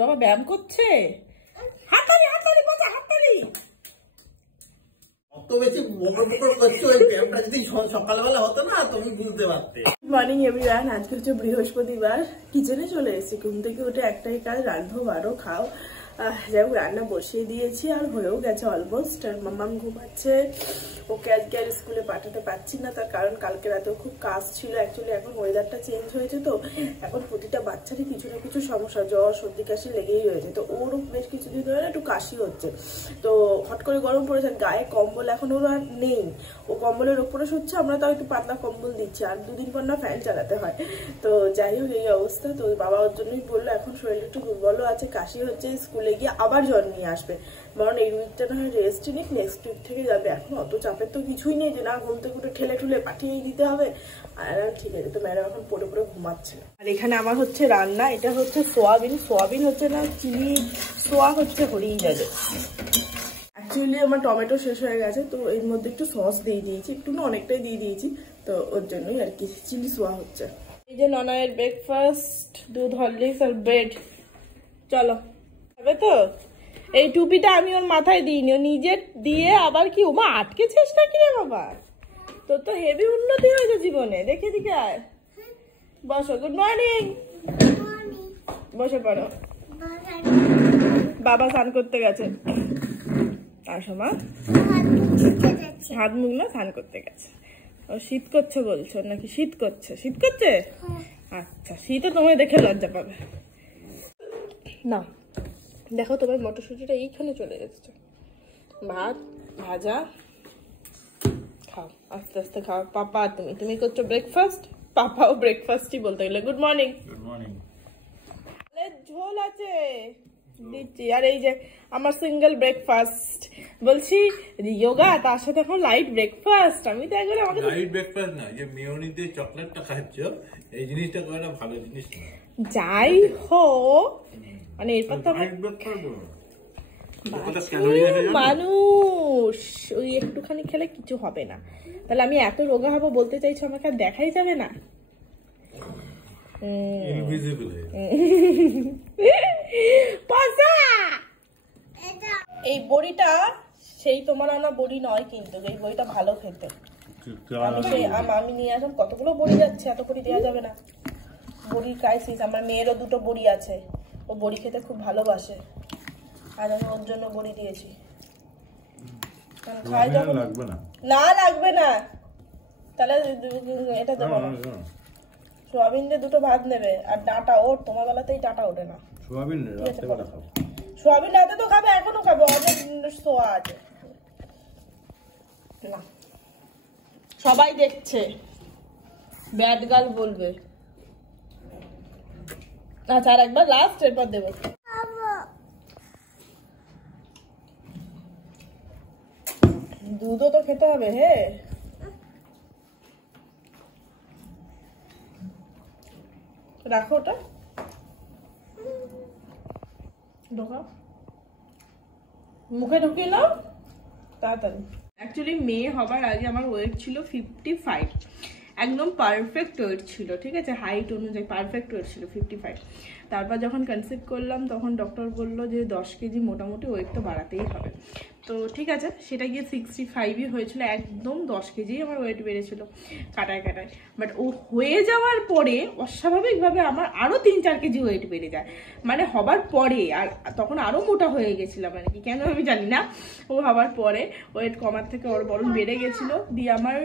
বাবা ব্যায়াম করছে, হাততালি হাততালি বাজা হাততালি। অত বেশি বকর বকর করছো, ওই ব্যায়ামটা যদি সকালবেলা হতো না তুমি বুঝতে পারতে। মর্নিং এভরিওয়ান, আজকে হচ্ছে বৃহস্পতিবার। কিচেনে চলে এসেছি, ঘুম থেকে উঠে একটাই কাজ, রাঁধো বাড়ো খাও। যাই হোক রান্না বসিয়ে দিয়েছি আর হয়েও গেছে অলমোস্ট। আর মাম্মাম ঘুমাচ্ছে, ওকে আজকে আর স্কুলে পাঠাতে পারছি না, তার কারণ কালকে রাতেও খুব কাজ ছিল। অ্যাকচুয়ালি এখন ওয়েদারটা চেঞ্জ হয়েছে, তো এখন প্রতিটা বাচ্চারই কিছু না কিছু সমস্যা, জ্বর সর্দি কাশি লেগেই রয়েছে। তো ওরও বেশ কিছুদিন ধরে একটু কাশি হচ্ছে, তো হট করে গরম পড়েছে। গায়ে কম্বল এখন ওর আর নেই, ও কম্বলের ওপরে শুচ্ছে, আমরা তাও একটু পাতলা কম্বল দিচ্ছি, আর দুদিন পর না ফ্যান চালাতে হয়। তো যাই হোক এই অবস্থা। তো বাবা ওর জন্যই বললো এখন শরীর একটু দুর্বলও আছে, কাশি হচ্ছে, স্কুলে গিয়ে আবার জ্বর নিয়ে আসবে, বরং এই উইকটা না হয় রেস্ট নিক, নেক্সট উইক থেকে যাবে। এখন অত চাপের তো কিছুই নেই যে না ঘুম থেকে উঠে ঠেলে ঠুলে পাঠিয়েই দিতে হবে। আর ঠিক আছে, তো ম্যাডাম এখন পড়ে পড়ে ঘুমাচ্ছে। আর এখানে আমার হচ্ছে রান্না, এটা হচ্ছে সোয়াবিন, সোয়াবিন হচ্ছে না চিলি সোয়া হচ্ছে হরিয়ে যাবে। অ্যাকচুয়ালি আমার টমেটো শেষ হয়ে গেছে, তো এর মধ্যে একটু সস দিয়ে দিয়েছি, একটু না অনেকটাই দিয়ে দিয়েছি, তো ওর জন্যই আর কি চিলি সোয়া হচ্ছে। এই যে ননায়ের ব্রেকফাস্ট, দুধ হরলিক্স আর ব্রেড। চলো হবে তো। এই টুপিটা আমি ওর মাথায় দিইনি, ও নিজের দিয়ে আবার কি ওমা আটকেছিস নাকি রে বাবা? তোর তো হেভি উন্নতি হয়েছে জীবনে, দেখে দিকে আয়। বসো, গুড মর্নিং, বসে পড়ো। বাবা স্নান করতে গেছে, আসো মা, হাত মুখ না স্নান করতে গেছে। ও শীত করছে বলছো নাকি? শীত করছে, শীত করছে, আচ্ছা শীতে তোমায় দেখে লজ্জা পাবে না। দেখো তোমার মটরশুঁটিটা এইখানে চলে যাচ্ছে। ভাত ভাজা খাও, আস্তে আস্তে খাও। পাপা তুমি করছো ব্রেকফাস্ট, পাপাও ব্রেকফাস্টই বলতে গেলে। Good morning. Good morning. ঝোল আছে দিচ্ছি, আর এই যে আমার সিঙ্গেল ব্রেকফাস্ট। বলছি যোগা তার সাথে এখন লাইট ব্রেকফাস্ট। আমি তো একবার আমাকে লাইট ব্রেকফাস্ট না, যে মেয়োনি দিয়ে চকলেটটা খাচ্ছ এই জিনিসটা করাটা ভালো জিনিস না। যাই হোক মানে এরপর তো মানুষ ওই একটুখানি খেলে কিছু হবে না। তাহলে আমি এত রোগা হবো বলতে চাইছো, আমাকে আর দেখাই যাবে না। এই বড়িটা সেই তোমার আনা বড়ি নয়, কিন্তু এই বড়িটা ভালো খেতে। আমি নিয়ে আসলাম, কতগুলো বড়ি যাচ্ছে, এত বড়ি দেওয়া যাবে না। বড়ি ক্রাইসিস, আমার মেয়েরও দুটো বড়ি আছে, ও বড়ি খেতে খুব ভালোবাসে, আর আমি ওর জন্য বড়ি দিয়েছি। খাই যখন না লাগবে না, তাহলে এটা দেবো না। সোয়াবিন দিয়ে দুটো ভাত নেবে, আর ডাঁটা ওর, তোমার বেলাতেই ডাঁটা ওঠে না। সোয়াবিন রাতে তো খাবে, এখনো খাবে, অনেক সোয়া আছে না। সবাই দেখছে, ব্যাড গার্ল বলবে। আচ্ছা আর একবার লাস্ট, এরপর দেবো। দুধও তো খেতে হবে। হে রাখো ওটা, ঢোকাও মুখে, ঢুকিয়ে নাও তাড়াতাড়ি। অ্যাকচুয়ালি মেয়ে হবার আগে আমার ওয়েট ছিল 55, একদম পারফেক্ট ওয়েট ছিল, ঠিক আছে, হাইট অনুযায়ী পারফেক্ট ওয়েট ছিল 55। তারপর যখন কনসিভ করলাম তখন ডক্টর বললো যে 10 কেজি মোটামুটি ওয়েট তো বাড়াতেই হবে। তো ঠিক আছে, সেটা গিয়ে 65ই হয়েছিল, একদম 10 কেজি আমার ওয়েট বেড়েছিল কাটায় কাটায়। বাট ও হয়ে যাওয়ার পরে অস্বাভাবিকভাবে আমার আরও 3-4 কেজি ওয়েট বেড়ে যায়, মানে হবার পরে। আর তখন আরও মোটা হয়ে গেছিলাম আর কি, কেন আমি জানি না। ও হবার পরে ওয়েট কমার থেকে ওর বরং বেড়ে গেছিলো, দিয়ে আমার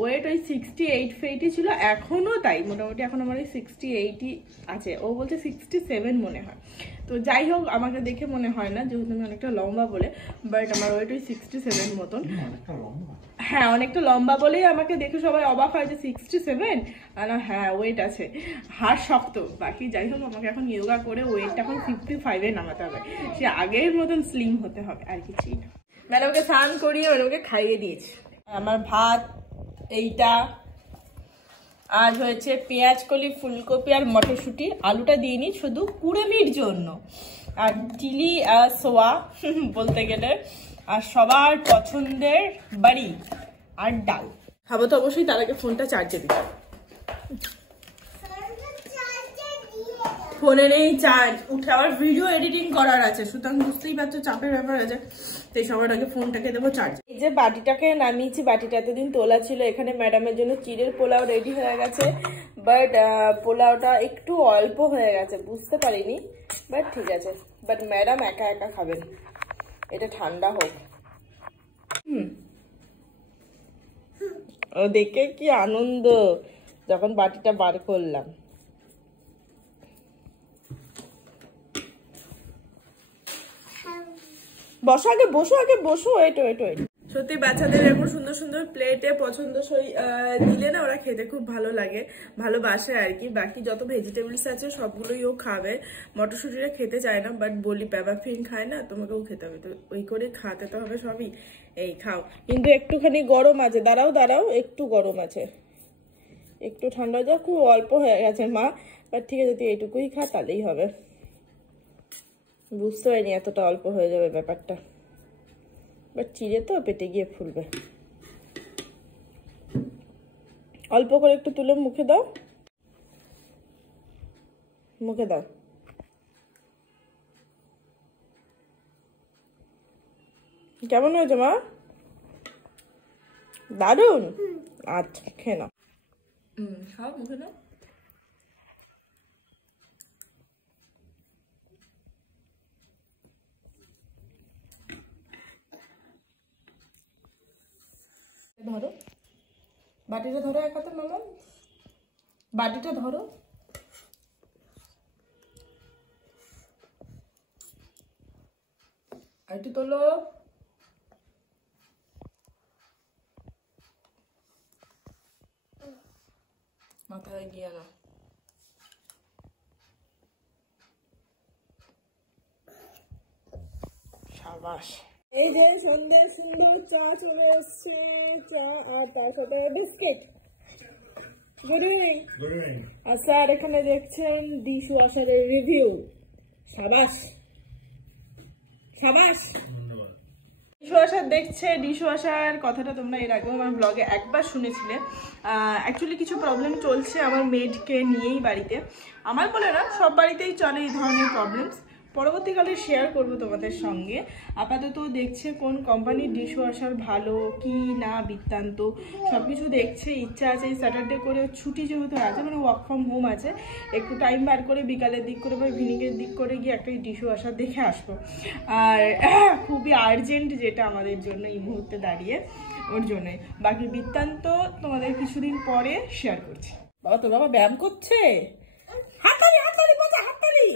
ওয়েট ওই 68-80 ছিল, এখনও তাই মোটামুটি। এখন আমার ওই 60-80 আছে, ও বলছে 67 মনে হয়। তো যাই হোক, আমাকে দেখে মনে হয় না, যেহেতু আমি অনেকটা লম্বা বলে, বাট আমার ওয়েট ওই 67 মতন। হ্যাঁ অনেকটা লম্বা বলেই আমাকে দেখে সবাই অবাক হয় যে 67, আর হ্যাঁ ওয়েট আছে, হাড় শক্ত। বাকি যাই হোক, আমাকে এখন যোগা করে ওয়েটটা এখন 55-এ নামাতে হবে, সে আগের মতন স্লিম হতে হবে, আর কিছুই না। ম্যাডামকে স্নান করিয়ে ম্যাডামকে খাইয়ে দিয়েছি। আমার ভাত এইটা, আজ হয়েছে পেঁয়াজ কলি, ফুলকপি আর মটরশুঁটি, আলুটা দিইনি শুধু কুড়েমির জন্য, আর চিলি সোয়া বলতে গেলে, আর সবার পছন্দের বাড়ি আর ডাল। খাবো তো অবশ্যই, তার আগে ফোনটা চার্জে দিই। ফোনে নেই চার্জ, উঠে আবার ভিডিও এডিটিং করার আছে, সুতরাং বুঝতেই পারছো চাপের ব্যাপার আছে। তাই সবার আগে ফোনটাকে দেবো চার্জ। এই যে বাটিটাকে নামিয়েছি, বাটিটা এতদিন তোলা ছিল। এখানে ম্যাডামের জন্য চিড়ের পোলাও রেডি হয়ে গেছে, বাট পোলাওটা একটু অল্প হয়ে গেছে, বুঝতে পারিনি, বাট ঠিক আছে। বাট ম্যাডাম একা একা খাবেন, এটা ঠান্ডা হোক। ও দেখে কি আনন্দ যখন বাটিটা বার করলাম। বসো আগে, বসো আগে, বসো। এটো এটো এটো। সত্যি বাচ্চাদের এরকম সুন্দর সুন্দর প্লেটে পছন্দসই দিলে না ওরা খেতে খুব ভালো লাগে, ভালোবাসে আর কি। বাকি যত ভেজিটেবলস আছে সবগুলোই ও খাবে, মটরশুঁটিটা খেতে চায় না, বাট বলি প্যাবাফিন খায় না, তোমাকেও খেতে হবে, তো ওই করে খাতে তো হবে সবই। এই খাও, কিন্তু একটুখানি গরম আছে, দাঁড়াও দাঁড়াও, একটু গরম আছে, একটু ঠান্ডা যা, খুব অল্প হয়ে গেছে মা, বাট ঠিক আছে তুই এইটুকুই খা, তাহলেই হবে। বুঝতে পারিনি এতটা অল্প হয়ে যাবে ব্যাপারটা, বাট চিড়ে তো পেটে গিয়ে ফুলবে। অল্প করে একটু তুলে মুখে দাও, মুখে দাও। কেমন হয়েছে মা? দারুন। আচ্ছা খেয়ে নাও। খাও, মুখে দাও। ধরো বাটিটা, ধরো এক হাতে মামা, বাটিটা ধরো। আর একটু তোলো, মাথায় গিয়ে না। সাবাস। এই যে সন্ধ্যের সুন্দর চা চলে আসছে, চা আর তার সাথে বিস্কিট। Good evening. আর স্যার এখানে দেখছেন ডিশ ওয়াশারের রিভিউ। সাবাস সাবাস। ডিশ ওয়াশার দেখছে, ডিশ ওয়াশার কথাটা তোমরা এর আগেও আমার ব্লগে একবার শুনেছিলে। অ্যাকচুয়ালি কিছু প্রবলেম চলছে আমার মেডকে নিয়েই বাড়িতে, আমার বলে না সব বাড়িতেই চলে এই ধরনের প্রবলেমস, পরবর্তীকালে শেয়ার করব তোমাদের সঙ্গে। আপাতত দেখছে কোন কোম্পানির ডিশ ওয়াশার ভালো কি না বৃত্তান্ত সব কিছু দেখছে। ইচ্ছা আছে এই স্যাটারডে করে ছুটি যেহেতু আছে, মানে ওয়ার্ক ফ্রম হোম আছে, একটু টাইম বার করে বিকালের দিক করে বা ইভিনিংয়ের দিক করে গিয়ে একটা ডিশ ওয়াশার দেখে আসবো। আর খুবই আর্জেন্ট যেটা আমাদের জন্য এই মুহূর্তে দাঁড়িয়ে, ওর জন্যই। বাকি বৃত্তান্ত তোমাদের কিছুদিন পরে শেয়ার করছি। বাবা তোর বাবা ব্যায়াম করছে, হাততালি হাততালি বাজা, হাততালি।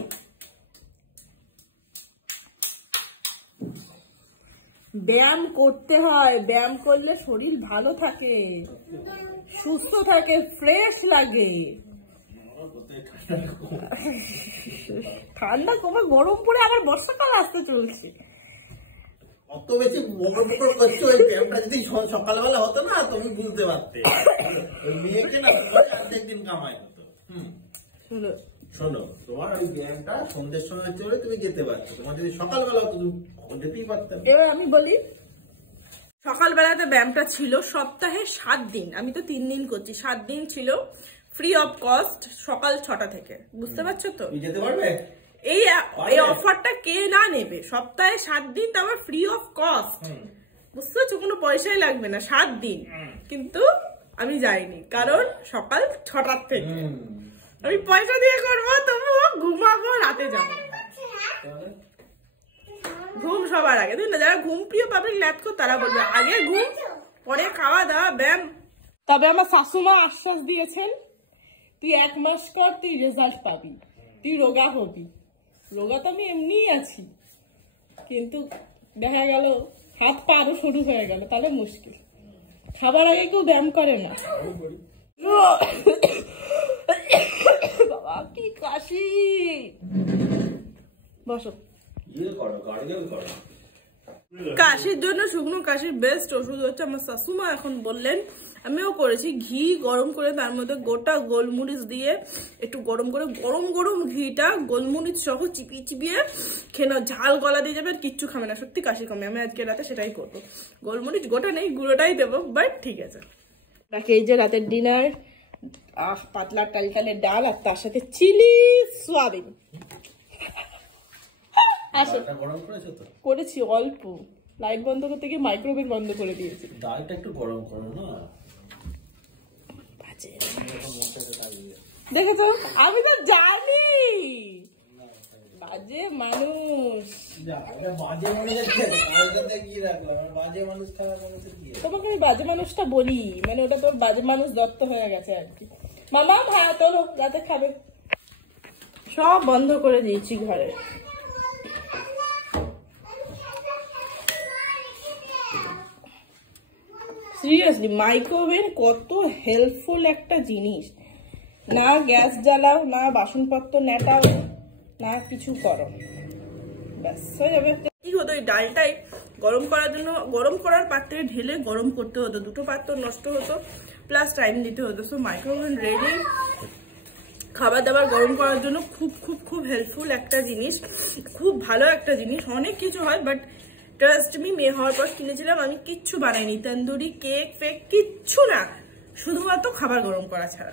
ব্যায়াম করতে হয়, ব্যায়াম করলে শরীর ভালো থাকে, সুস্থ থাকে, ফ্রেশ লাগে। ঠান্ডা কমে গরম পড়ে আবার বর্ষাকাল আসতে চলছে। অত বেশি বকর বকর করছো, ওই ব্যায়ামটা যদি সকালবেলা হতো না তুমি বুঝতে পারতে। ওই মেয়েকে না অর্ধেক দিন কামাই হতো। শোনো তোমার ওই ব্যায়ামটা সন্ধ্যের সময় চলে তুমি যেতে পারছো, তোমার যদি সকালবেলা হতো তুমি যেতেই পারতাম। এবার আমি বলি সকালবেলাতে ব্যায়ামটা ছিল সপ্তাহে 7 দিন, আমি তো 3 দিন করছি, 7 দিন ছিল ফ্রি অফ কস্ট সকাল 6টা থেকে, বুঝতে পারছো তো? যেতে পারবে এই অফারটা কে না নেবে? সপ্তাহে 7 দিন, তারপর ফ্রি অফ কস্ট, বুঝতে পারছো? কোনো পয়সাই লাগবে না, 7 দিন। কিন্তু আমি যাইনি, কারণ সকাল 6টার থেকে আমি পয়সা দিয়ে করবো, তবুও ঘুমাবো, রাতে যাবো। ঘুম সবার আগে, তুই না যারা ঘুম প্রিয় পাবলিক ল্যাব কর তারা বলবে আগে ঘুম পরে খাওয়া দাওয়া ব্যায়াম। তবে আমার শাশুমা আশ্বাস দিয়েছেন তুই 1 মাস কর, তুই রেজাল্ট পাবি, তুই রোগা হবি। রোগা তো আমি এমনিই আছি, কিন্তু দেখা গেল হাত পা আরো সরু হয়ে গেল, তাহলে মুশকিল। খাবার আগে কেউ ব্যায়াম করে না। বাবা কি কাশি, বসো। কাশির জন্য শুকনো কাশির বেস্ট ওষুধ হচ্ছে আমার শাশুমা এখন বললেন, আমিও করেছি, ঘি গরম করে তার মধ্যে গোটা গোলমরিচ দিয়ে একটু গরম করে গরম গরম ঘিটা গোলমরিচ সহ চিপিয়ে চিপিয়ে খেয়ে নাও, ঝাল গলা দিয়ে যাবে আর কিচ্ছু খাবে না, সত্যি কাশি কমে। আমি আজকে রাতে সেটাই করবো, গোলমরিচ গোটা নেই গুঁড়োটাই দেবো, বাট ঠিক আছে। বাকি এই যে রাতের ডিনার, পাতলা টালটালে ডাল আর তার সাথে চিলি সোয়াবিন। আসো, করেছি অল্প, লাইট বন্ধ করতে গিয়ে মাইক্রোওয়েভ বন্ধ করে দিয়েছি। ডালটা একটু গরম করো না। দেখেছো, আমি তো জানি বাজে মানুষ। তোমাকে আমি বাজে মানুষটা বলি, মানে ওটা তোর বাজে মানুষ দত্ত হয়ে গেছে আর কি। মামা হ্যাঁ তোলো, রাতে খাবে। সব বন্ধ করে দিয়েছি ঘরে। সিরিয়াসলি মাইক্রোওয়েভ কত হেল্পফুল একটা জিনিস। না গ্যাস জ্বালাও, না বাসনপত্র নেটাও, না কিছু করো, ব্যাস হয়ে যাবে। কি হতো, এই ডালটাই গরম করার জন্য গরম করার পাত্রে ঢেলে গরম করতে হতো, দুটো পাত্র নষ্ট হতো, প্লাস টাইম দিতে হতো। সো মাইক্রোওয়েভ রেডি খাবার দাবার গরম করার জন্য খুব খুব খুব হেল্পফুল একটা জিনিস, খুব ভালো একটা জিনিস। অনেক কিছু হয়, বাট ট্রাস্ট মি, মেয়ে হওয়ার পর কিনেছিলাম, আমি কিচ্ছু বানাইনি, তন্দুরি কেক ফেক কিচ্ছু না, শুধুমাত্র খাবার গরম করা ছাড়া।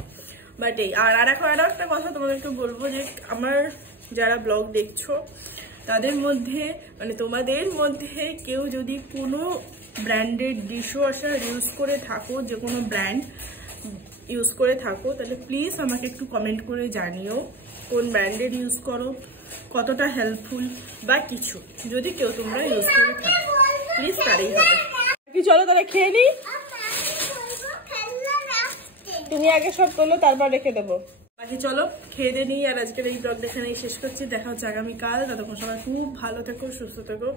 বাট এই আর এখন আরো একটা কথা তোমাদেরকে বলবো, যে আমার যারা ব্লগ দেখছো তাদের মধ্যে, মানে তোমাদের মধ্যে কেউ যদি কোনো ব্র্যান্ডেড ডিশওয়াশার ইউজ করে থাকো, যে কোনো ব্র্যান্ড ইউজ করে থাকো, তাহলে প্লিজ আমাকে একটু কমেন্ট করে জানিও কোন ব্র্যান্ডেড ইউজ করো, কতটা হেল্পফুল বা কিছু। যদি কেউ তোমরা ইউজ করে থাকো প্লিজ তারই হবে কি। চলো তাহলে খেয়ে নি, তুমি আগে সব তোলো তারপর রেখে দেবো। বাকি চলো খেয়ে দিয়ে নিই, আর আজকের এই ব্লগটা এখানেই শেষ করছি। দেখা হচ্ছে আগামীকাল, ততক্ষণ সবাই খুব ভালো থেকো, সুস্থ থেকো,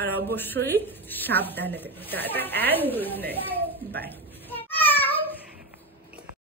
আর অবশ্যই সাবধানে থেকো। Tata and good night, by.